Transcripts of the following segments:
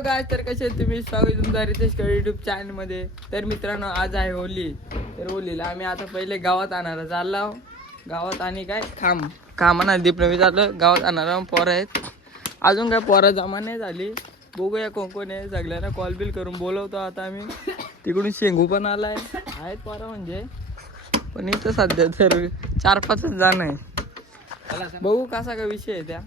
Hello गाय तर कसे तुम्ही? स्वागत तुमचा रितेश युट्यूब चॅनलमध्ये. तर मित्रांनो आज आहे होली. तर होलीला आम्ही आता पहिले गावात आणणार चाललो गावात आणि काय? खांब. खांबाना दीप नवी चाललं गावात आणणार पोरं आहेत. अजून काय पोरं जमा नाही झाली. बघूया कोण कोण आहे. सगळ्यांना कॉल बिल करून बोलवतो आता आम्ही. तिकडून शेंगू पण आलाय. आहेत पोरं म्हणजे. पण इथं सध्या तर चार पाच जण आहे. बघू कसा का विषय आहे त्या.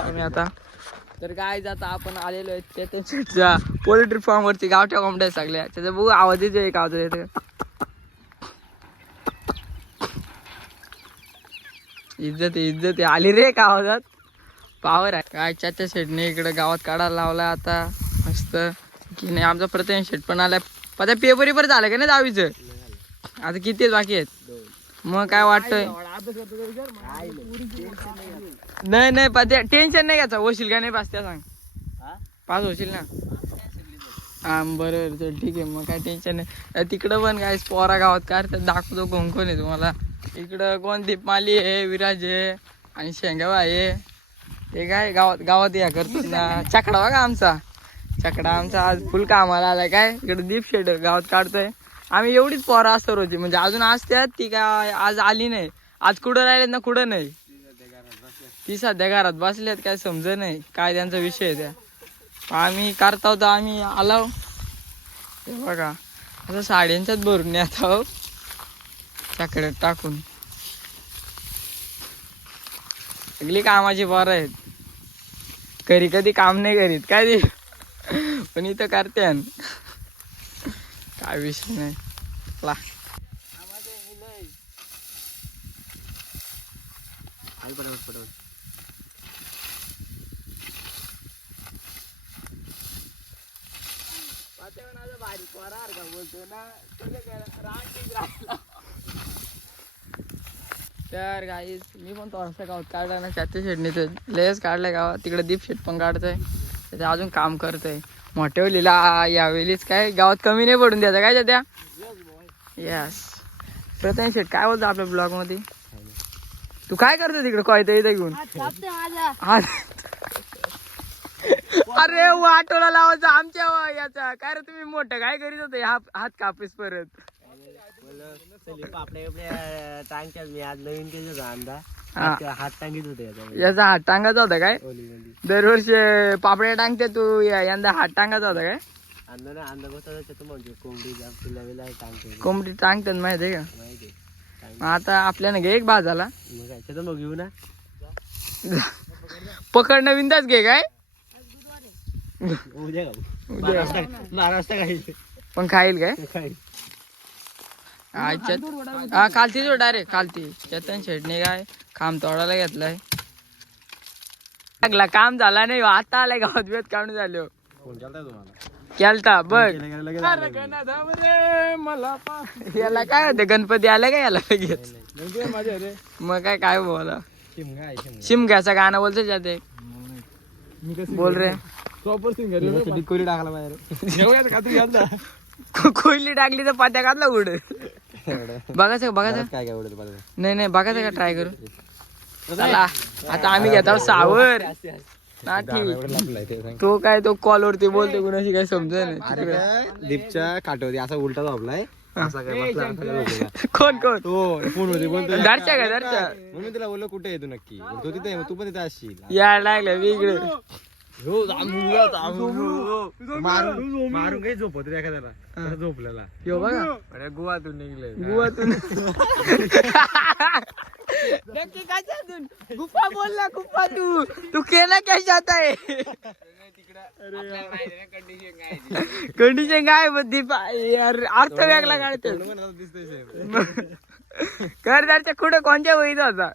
आम्ही आता. तर काय आता आपण आलेलो आहे चेतनशेटच्या पोल्ट्री फार्म वरती गावठ्या कोंबड्या सगळ्या. त्याचा बघू आवाज येतो एक आवाज येतो इज्जत आहे, इज्जत आहे. आली रे का आवाजात. पावर आहे. काय चाच्या शेटने इकडे गावात काढायला लावला आता. मस्त. की नाही आमचा प्रत्येक शेट पण आलाय. पण त्या पेपर पेपर झालं का नाही दहावीचं? आता किती आहेत बाकी आहेत? मग काय वाटतंय? नाही नाही ते टेन्शन नाही घ्यायचं. होशील का नाही पास त्या सांग. पास होशील ना? हा बरोबर चल ठीक आहे. मग काय टेन्शन नाही. तिकडं पण काय पोरा गावात काय तर दाखवतो कोण कोण आहे तुम्हाला. इकडं कोण दीपमाली आहे विराज आहे आणि शेंगावा आहे. ते काय गावात गावात या करतो ना. चकडा बघा आमचा. चकडा आमचा आज फुल कामाला आलाय. काय? इकडे दीप शेड गावात काढतोय. आम्ही एवढीच पोरं असतो होती म्हणजे अजून असत्यात ती काय आज आली नाही. आज कुठं राहिलेत ना कुठं नाही. ती सध्या घरात बसल्यात काय समज नाही. काय त्यांचा विषय आहे त्या. आम्ही करता होतो आम्ही आलो. ते बघा असं साड्यांच्याच भरून येत आहो त्याकडे टाकून. सगळी कामाची पोरं आहेत. कधी कधी काम नाही करीत काय ते? पण इथं करते काय विषय नाही. ला. तर गाईस मी पण थोडासा गावात काढला ना शेडनी तर लयच काढलाय गावात. तिकडे दीप शेट पण काढतोय. त्याचे अजून काम करतोय. मोठे लिला यावेळीच काय गावात कमी नाही पडून द्यायचं. काय त्या यस प्रथम शेट काय बोलतो आपल्या ब्लॉगमध्ये? तू काय करतो तिकडे? कळतं इथं घेऊन. अरे वाटोला लावायचं आमच्या याचा. काय रे तुम्ही मोठं? काय करीत होते? हा हात कापीस परत. मी आज नवीन केलं होतं अंदा हा. त्या हात टांगीत होते याच्यामध्ये याचा हात टांगाचा होता काय? ओलीमध्ये दरवर्षी पापड्या टांगते तू. या- यंदा हात टांगाचा होता काय? अंदा ना म्हणजे कोंबडी फुला बिला टांगते कोंबडी टांगतात माहिती आहे का? माहिती आहे. मग आता आपल्याला घे एक बाजाला मग काय त्याचं मग घेऊ ना. पकड नवीन घे काय? उद्या खाऊ उद्या. पण खाईल काय? खाईल. अच्छा हा खालती जो डायरेक्ट खालती. चेतन शेटने काय काम तोडायला घेतलाय. लागला काम झाला नाही हो. आता आलाय गावात बेत काढून झाले हो. केलता बघ. याला काय होते गणपती आला का याला लगेच? मग काय काय बोला? शिमगा आहे शिमगा. शिमग्याचा गाणं बोलतो जाते बोल रे. प्रॉपर सिंगर डिकोरी टाकला बाहेर. जेवढ्यात का तू घालता. को- कोयली टाकली तर पात्या काढला उड बघायचं का, बघायचं? काय काय मला नाही नाही बघायचं का ट्राय करू चला आता आम्ही घेतो सावर. तो काय तो कॉल वरती बोलतो कुणाशी काय समजत नाही. दीपच्या काठवरती असा उलटा झोपलाय. कोण कोण? तो फोनमध्ये बोलतो दरच्या का दरच्या म्हणून तिला बोललो कुठे आहे तू नक्की? तो तिथे तू पण तिथे असशील. यायला लागलं वेगळे. मारून मारून काही झोपत रे एखाद्याला. त्याला झोपलेला. यो बघा. अरे गोवातून निघले. गुवातून नक्की कशातून? गुफा बोलला गुफा तू तू केला कशात आहे कंडिशन काय दीपा यार अर्थ वेगळा काढतो घरदारच्या कुठे कोणत्या वहीत होता?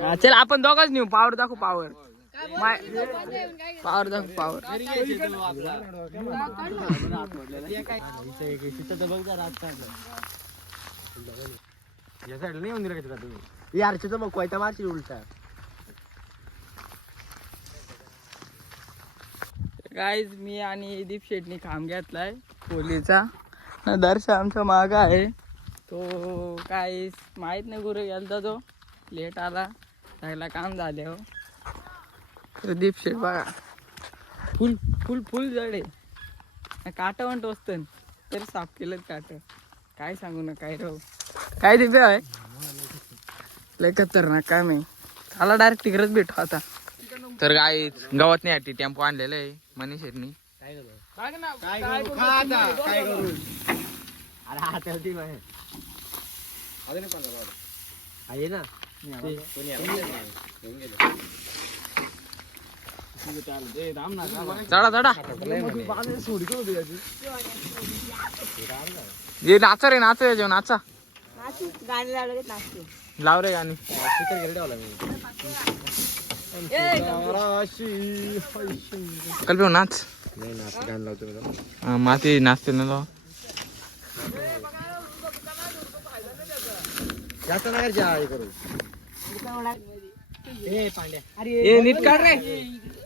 हा, चल आपण दोघच नेऊ. पावर दाखव पावर पावर दाखव पावर या साईडला नाही येऊन दिला का तुम्ही यारच्या मग कोयता मारशी उलटा. गाईज मी आणि दीप शेटनी खांब घेतलाय. खोलीचा न दर्श आमचा माग आहे. तो काय माहीत नाही कुठे गेलता तो लेट आला त्याला काम झाले हो. तो दीप शेट बघा फुल फुल फुल जड आहे काट पण टोचतं तरी साफ केलं काट. काय सांगू ना काय राहू. काय दिव्य आहे? लय खतरनाक काय मी आला डायरेक्ट तिकडेच भेटू आता. तर काय गावात नाही टी टेम्पो आणलेलं आहे मनीष शेटनी काय करू? खा आता काय करू? अरे हा त्याला ती आहे आहे ना. चढा चढा ये नाचा रे नाचा जेव नाचा. लाव रे गाणी. कल्पे हो, नाच. माती नाचते ना जास्त नाही करू नीट काढ रे.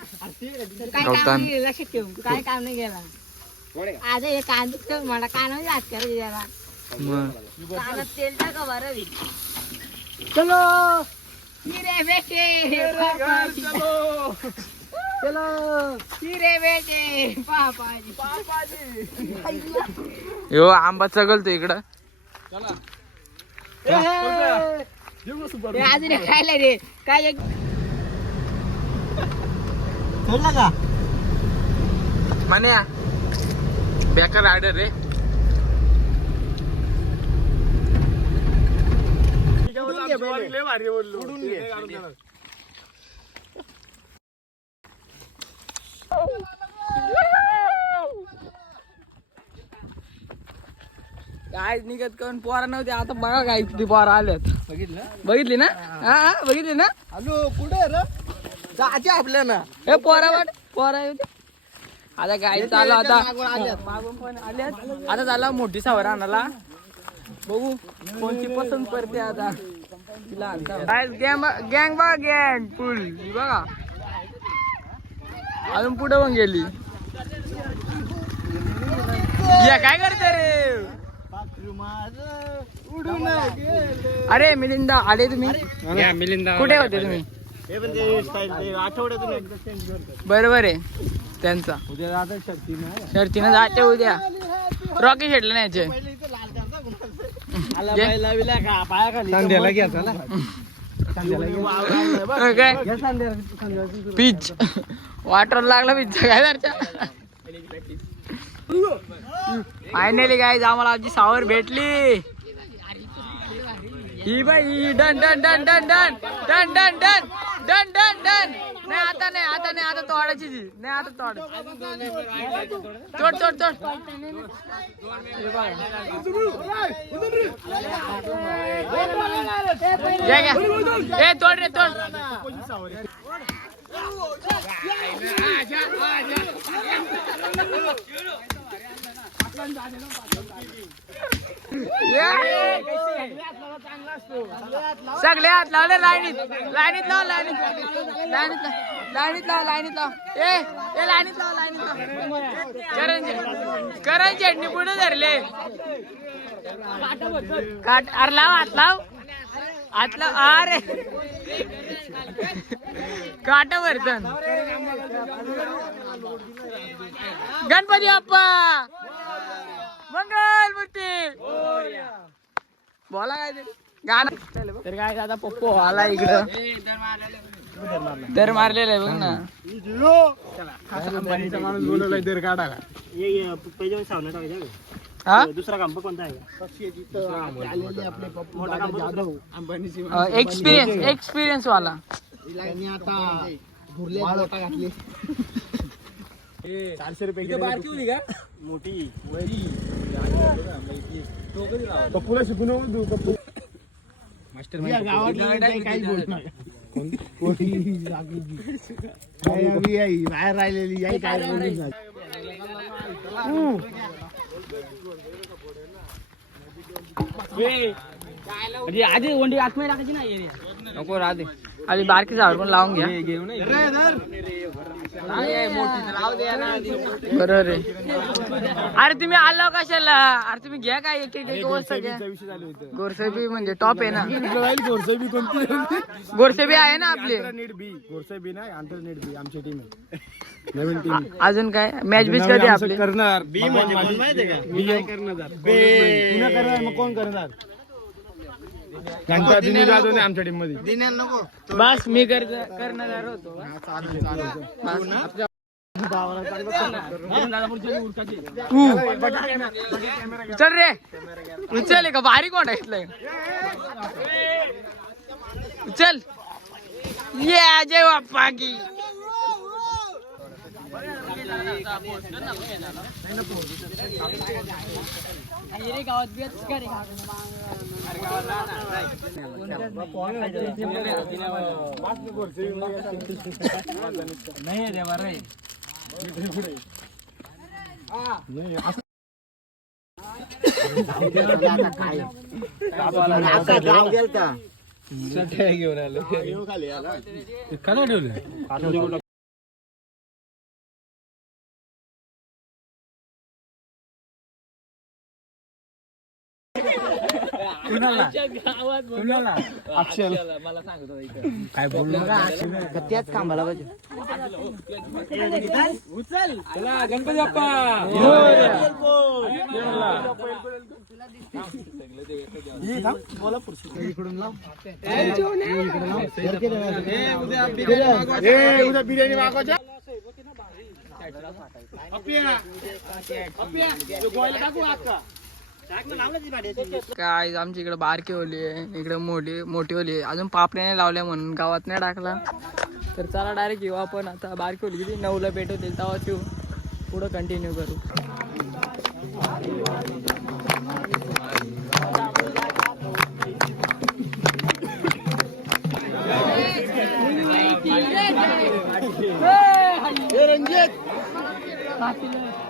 काय. काम नाही ठेव काय काम नाही केला आज हे कांदा मला कानामध्ये हात करायचे मग? कानात तेल टाका बरं चलो. हिरे बेटे पापाजी. चलो. हिरे बेटे पापाजी. यो आंबा चगलतो इकडं. हे अजून एक खायला रे काय एक सोडला का? म्हणे बेकार ऑर्डर रे. काय निघत करून पोरा नव्हते. आता बघा काय किती पोरा आल्यात. बघितलं? बघितली ना? हा. हा, बघितली ना? हॅलो कुठे रे? जायचे आपल्या ना हे पोरा वाट पोरा येऊ दे. आता गाय चालू आता. आता झाला मोठी सावर आणाला बघू कोणती पसंत करते आता. तिला गँग गँग बघा गँग फुल ही बघा. अजून पुढे पण गेली. या काय करते रे. अरे मिलिंदा आले तुम्ही? कुठे होते तुम्ही? बरोबर आहे. त्यांचा. उद्या शर्तीनं जाते उद्या. रॉकी शेटला न्यायचे काय? पीच वाटर लागला पिझ्झा काय त्याच्या फायनली काय आम्हाला आमची सावर भेटली ही ही done done done done done done done done done done done नाही आता नाही आता नाही आता तोडायची ती नाही आता तोड तोड तोड तोड हे ए तोड रे तोड सगळे सगळ्यात लावले लाईनीत. लाईनीत लाव लाईनीत. लाईनीत लाईनीत लाव लाईनीत लाव. ए ए लाईनीत लाव लाईनीत लाव. करंजे करण पुढे धरले. काट अरे लाव हात लाव. हात लाव अरे काट वर्तन गणपती बाप्पा. मंगल मूर्ती. बोला काय गाणं. तर काय आता पप्पो आला इकडं. दर मारलेला आहे बघ ना. माणूस बोलवलाय तर काढायला. हा? दुसरा काम कोणता आहे एक्सपिरियन्स एक्सपिरियन्स वाला। त्यांनी आता भुरले मोठा घातले चारशे रुपये का मोठी कपूला शिकून मास्टर काही बोल बाहेर राहिलेली आई काय बोलली आधी वंडी आतमध्ये टाकायची नाही नको राहते आधी बारकी झाड पण लावून घ्या घेऊ नाही बरोबर आहे अरे तुम्ही आलो कशाला अरे तुम्ही घ्या काय एक एक घ्या गोरसेबी म्हणजे टॉप आहे ना। गोरसाई कोणती गोरसेबी आहे ना आपली। नीट बी गोरसाई बी नाही आंतर नीट बी आमची टीम आहे नवीन टीम अजून काय? मॅच बीच कधी आपली? करणार बी म्हणजे माहिती आहे का पुन्हा करणार? मग कोण करणार? त्यांचा दिनी जाधव नाही आमच्या टीममध्ये. बस मी कर करणार होतो बस. तू चल रे. उचल का भारी कोण घेतलंय चल ये अजय बाप्पा की. नाही रे बरं घेऊन आलो. का ठेवलं? अक्षल काय बोललो त्याच कामाला पाहिजे चला गणपती बाप्पा. उद्या बिर्याणी मागवायच्या काय आमच्या इकडे बारकी होली आहे इकडे मोठी मोठी होली आहे. अजून पापड्या नाही लावल्या म्हणून गावात नाही टाकला. तर चला डायरेक्ट येऊ आपण. आता बारकी होली किती? नऊला पेटवतील तेव्हाच येऊ. पुढं कंटिन्यू करू. काय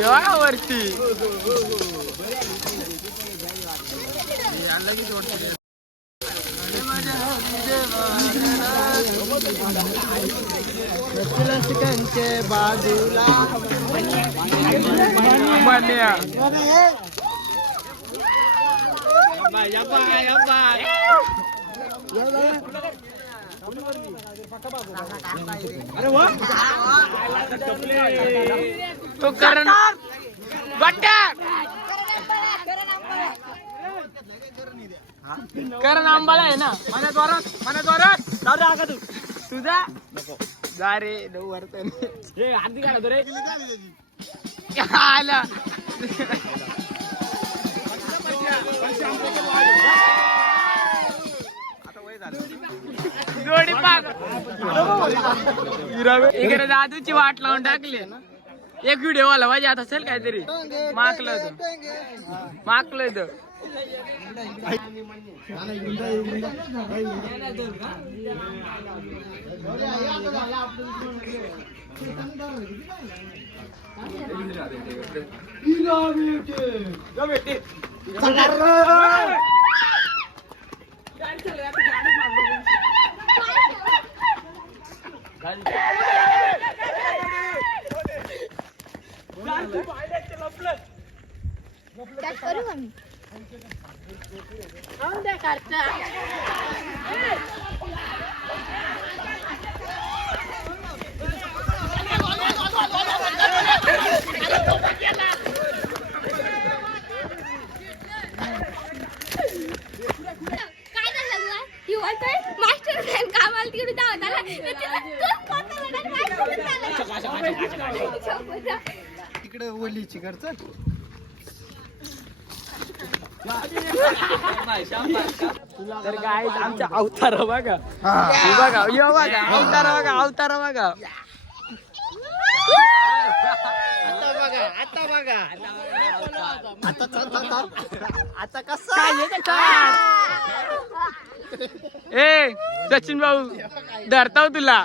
या वरती बाजूला मान्या तो करण करण आंबाला आहे ना? मला जोरात मला जोरात. जाऊ दे आका तू तुझा जा रे नऊ वर्तन आला. जोडी पाक इकडे दादूची वाट लावून टाकली. एक व्हिडिओ आला पाहिजे आता असेल काहीतरी. माकलं होतं. काय करू आम्ही. काय झालं तुला? ही बोलतोय, मास्टर प्लॅन कामाला तिकडे जावं त्याला. तर तिला दोन पोतं लढत मास्टर तिकडे ओलीची घरचं तर काय आमच्या अवतार बघा. हे. बघा यो बघा अवतार बघा अवतार बघा. आता बघा आता बघा. आता कसं? हे? ए सचिन भाऊ धरताव तुला.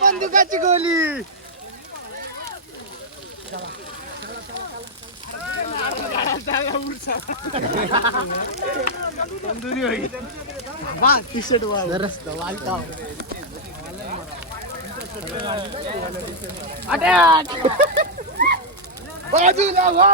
बंदुकाची गोली. तंदुरी होईल वा टी शर्ट वा रस्ता वालका बाजूला वा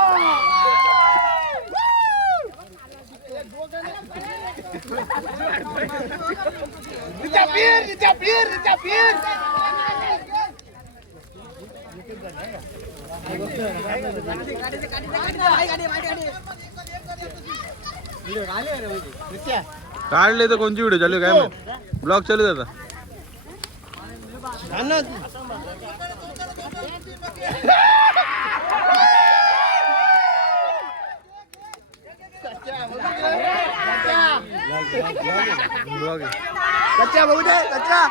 काढले तर कोणची व्हिडिओ चालू काय ब्लॉग चालू आता. ब्लॉग सच्चा बघू दे सच्चा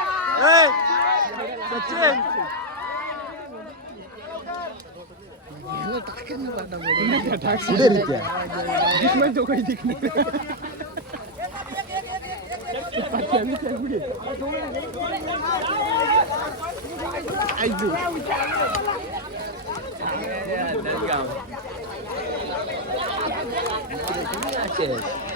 सचिन कुठे रित्या दिसमन तो काही एक ऐकू Yeah, that's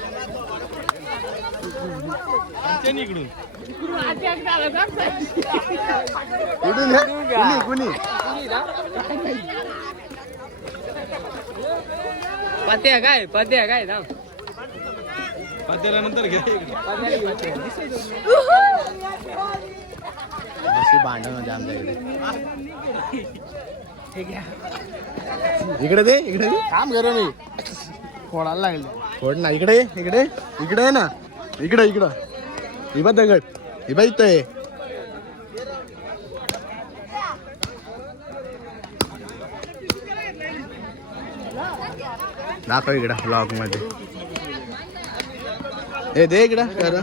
पत्या काय पत्या काय थांब. नंतर घ्या अशी भांडण होते आमच्या इकडे. इकडे दे इकडे दे. काम कर मी. फोडायला लागले. फोड ना इकडे इकडे इकडे आहे ना. इकडे इकडं. ही बघ दगड. ही इथं आहे दाखव इकडं ब्लॉगमध्ये. हे दे इकडं कर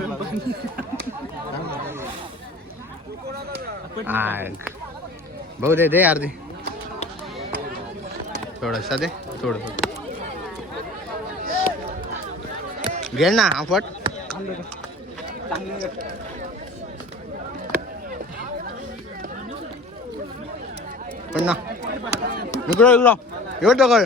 आग. भाऊ दे दे यार दे दे थोडं घे ना आफट पण ना इकडं इकडं एवढं काय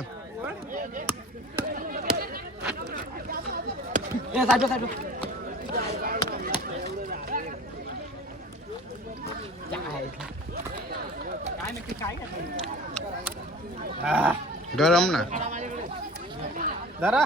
गरम ना जरा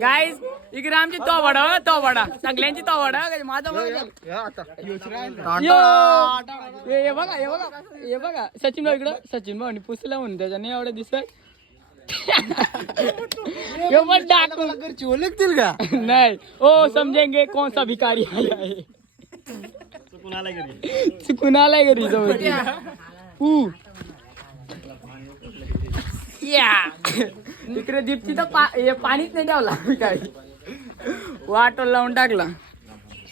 गाईज इकडे आमची तो वडा तो वडा सगळ्यांची तो वडा माझा. हे बघा हे बघा हे बघा. सचिन भाऊ इकडं. सचिन भाऊ पुसला म्हणून त्याच्याने एवढं दिसत ओळखतील का नाही. ओ समजेंगे कौन सा भिकारी आया है चुकून आलाय घरी. जवळ. या. इकडे दीप्ती तर पा- पाणीच नाही ठेवला भिकारी वाटो लावून टाकला.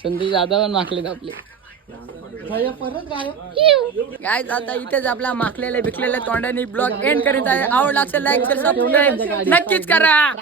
संदेश दादा पण माकलेत आपले. काय आता इथेच आपला माखलेले भिकलेल्या तोंडाने ब्लॉग एंड करीत आहे. आवडला असेल लाईक सबस्क्राईब नक्कीच करा.